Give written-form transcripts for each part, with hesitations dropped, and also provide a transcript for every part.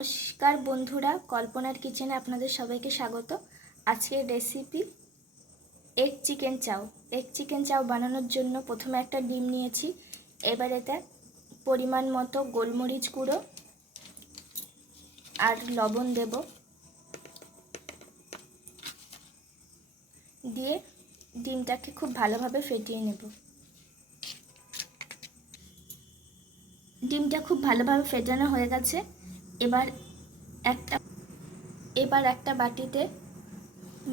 নমস্কার বন্ধুরা, কল্পনার কিচেনে আপনাদের সবাইকে স্বাগত। আজকের রেসিপি এগ চিকেন চাউ বানানোর জন্য প্রথমে একটা ডিম নিয়েছি। এবার এতে পরিমাণ মতো গোলমরিচ গুঁড়ো আর লবণ দেব, দিয়ে ডিমটাকে খুব ভালোভাবে ফেটিয়ে নেব। ডিমটা খুব ভালোভাবে ফেটানো হয়ে গেছে। এবার একটা বাটিতে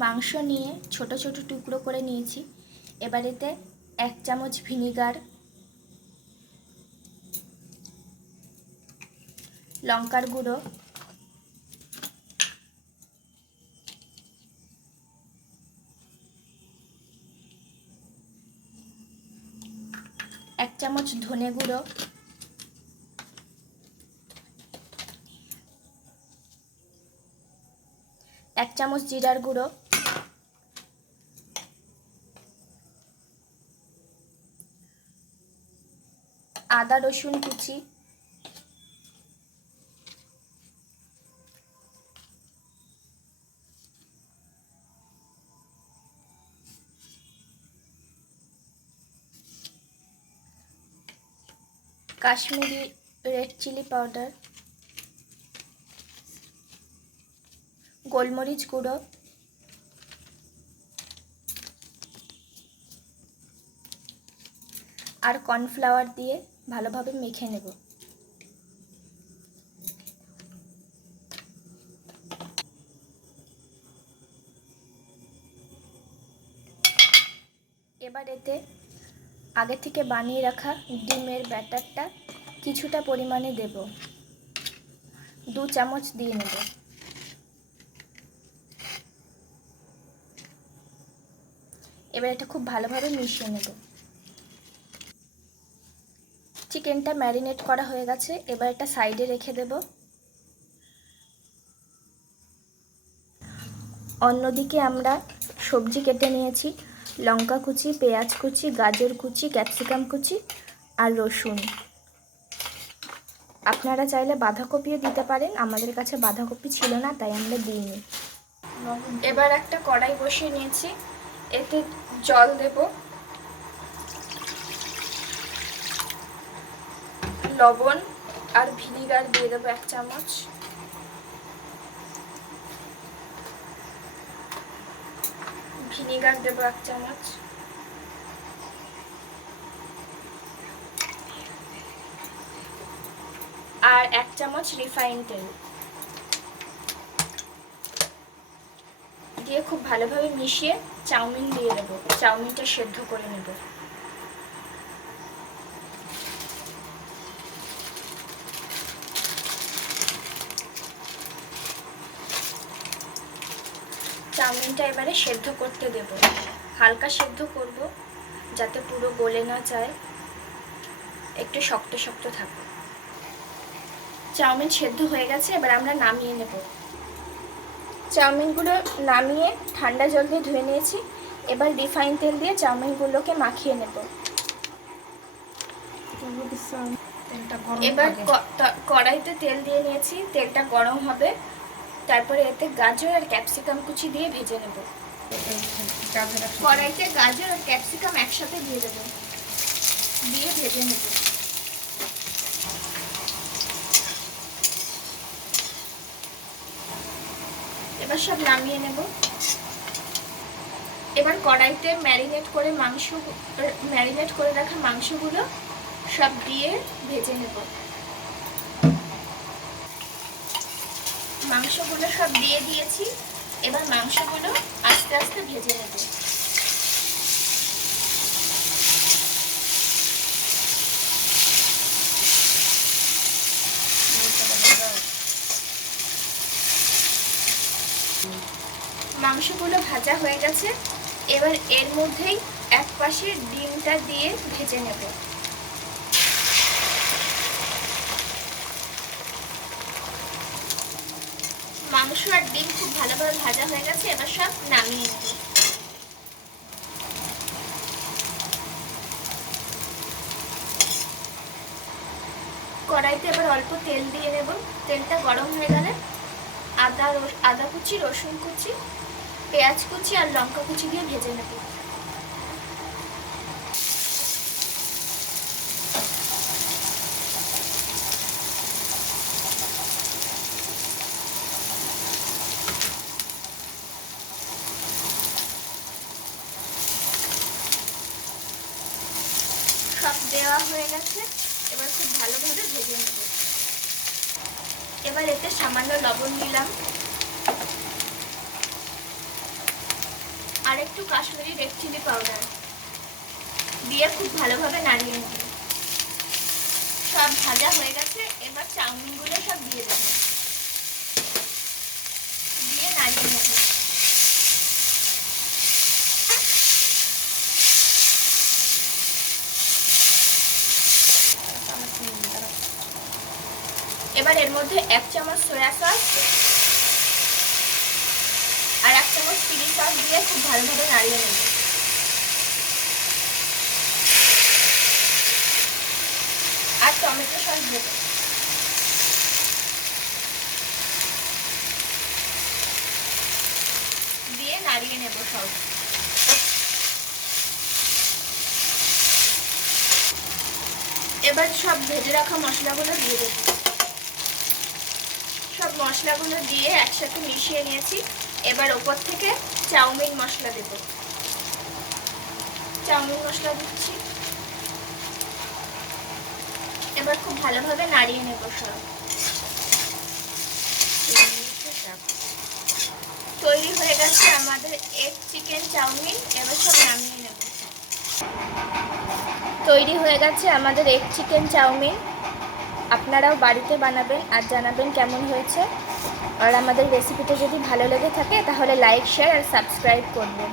মাংস নিয়ে ছোট ছোট টুকরো করে নিয়েছি। এবার এতে 1 চামচ ভিনিগার, লঙ্কার গুঁড়ো, এক চামচ ধনে গুঁড়ো, 1 চামচ জিরার গুঁড়ো, আদা রসুন কুচি, কাশ্মীরি রেড চিলি পাউডার, গোলমরিচ গুঁড়ো, আর কর্নফ্লাওয়ার দিয়ে ভালোভাবে মেখে নেব। এবার এতে আগে থেকে বানিয়ে রাখা ডিমের ব্যাটারটা কিছুটা পরিমাণে দেব, 2 চামচ দিয়ে নেব। এবার এটা খুব ভালোভাবে মিশিয়ে নেব। চিকেনটা ম্যারিনেট করা হয়ে গেছে। এবার এটা সাইডে রেখে দেব। অন্যদিকে আমরা সবজি কেটে নিয়েছি, লঙ্কা কুচি, পেঁয়াজ কুচি, গাজর কুচি, ক্যাপসিকাম কুচি আর রসুন। আপনারা চাইলে বাঁধাকপিও দিতে পারেন, আমাদের কাছে বাঁধাকপি ছিল না তাই আমরা দিইনি। এবার একটা কড়াই বসিয়ে নিয়েছি, এতে জল দেব, লবণ আর ভিনিগার দিয়ে দেবো 1 চামচ, ভিনিগার দেবো 1 চামচ, আর 1 চামচ রিফাইন তেল দিয়ে খুব ভালোভাবে মিশিয়ে চাউমিন দিয়ে দেবো। চাউমিনটা সেদ্ধ করে নেব। চাউমিনটা এবারে সেদ্ধ করতে দেব, হালকা সেদ্ধ করব যাতে পুরো গলে না যায়, একটু শক্ত শক্ত থাকবে। চাউমিন সেদ্ধ হয়ে গেছে, এবার আমরা নামিয়ে নেব। চাউমিনগুলো নামিয়ে ঠান্ডা জল দিয়ে ধুয়ে নিয়েছি। এবার রিফাইন তেল দিয়ে চাউমিনগুলোকে মাখিয়ে নেব। এবার কড়াইতে তেল দিয়ে নিয়েছি, তেলটা গরম হবে, তারপরে এতে গাজর আর ক্যাপসিকাম কুচি দিয়ে ভেজে নেব। কড়াইতে গাজর আর ক্যাপসিকাম একসাথে দিয়ে দেব, দিয়ে ভেজে নেব। এবার সব নামিয়ে নেব। এবার কড়াইতে ম্যারিনেট করে রাখা মাংসগুলো সব দিয়ে ভেজে নেব। মাংসগুলো সব দিয়ে দিয়েছি, এবার মাংসগুলো আস্তে আস্তে ভেজে নেব। মাংসগুলো ভাজা হয়ে গেছে, এবার এর মধ্যেই এক পাশে ডিমটা দিয়ে ভেজে নেব। মাংস আর ডিম খুব ভালোভাবে ভাজা হয়ে গেছে, এবার সব নামিয়ে নেব। কড়াইতে এবার অল্প তেল দিয়ে নেব। তেলটা গরম হয়ে গেলে আদা কুচি, রসুন কুচি, পেঁয়াজ কুচি আর লঙ্কা কুচি দিয়ে ভেজে নেব। সব দেওয়া হয়ে গেছে, এবার খুব ভালোভাবে ভেজে নেব। এবার এতে সামান্য লবণ দিলাম আর একটু কাশ্মীরি রেড চিলি পাউডার দিয়ে খুব ভালোভাবে নাড়িয়ে নেব। সব ভাজা হয়ে গেছে, এবার চাউমিনগুলো সব দিয়ে দেব, দিয়ে নাড়িয়ে নেব। এবার এর মধ্যে 1 চামচ সয়া সস আর 1 চামচ চিলি সস দিয়ে খুব ভালোভাবে নাড়িয়ে নেব। আর টমেটো সস দেব। দিয়ে নাড়িয়ে নেব সব। এবার সব ভেজে রাখা মশলাগুলো দিয়ে দেব। সব মশলাগুলো দিয়ে একসাথে মিশিয়ে নিয়েছি। এবার ওপর থেকে চাউমিন মশলা দেব। চাউমিন মশলা দিচ্ছি। এবার খুব ভালোভাবে নাড়িয়ে নেব সব। তৈরি হয়ে গেছে আমাদের এগ চিকেন চাউমিন। এবার সব নামিয়ে নেব। তৈরি হয়ে গেছে আমাদের এগ চিকেন চাউমিন। আপনারাও বাড়িতে বানাবেন আর জানাবেন কেমন হয়েছে। আর আমাদের রেসিপিটা যদি ভালো লেগে থাকে তাহলে লাইক, শেয়ার আর সাবস্ক্রাইব করবেন।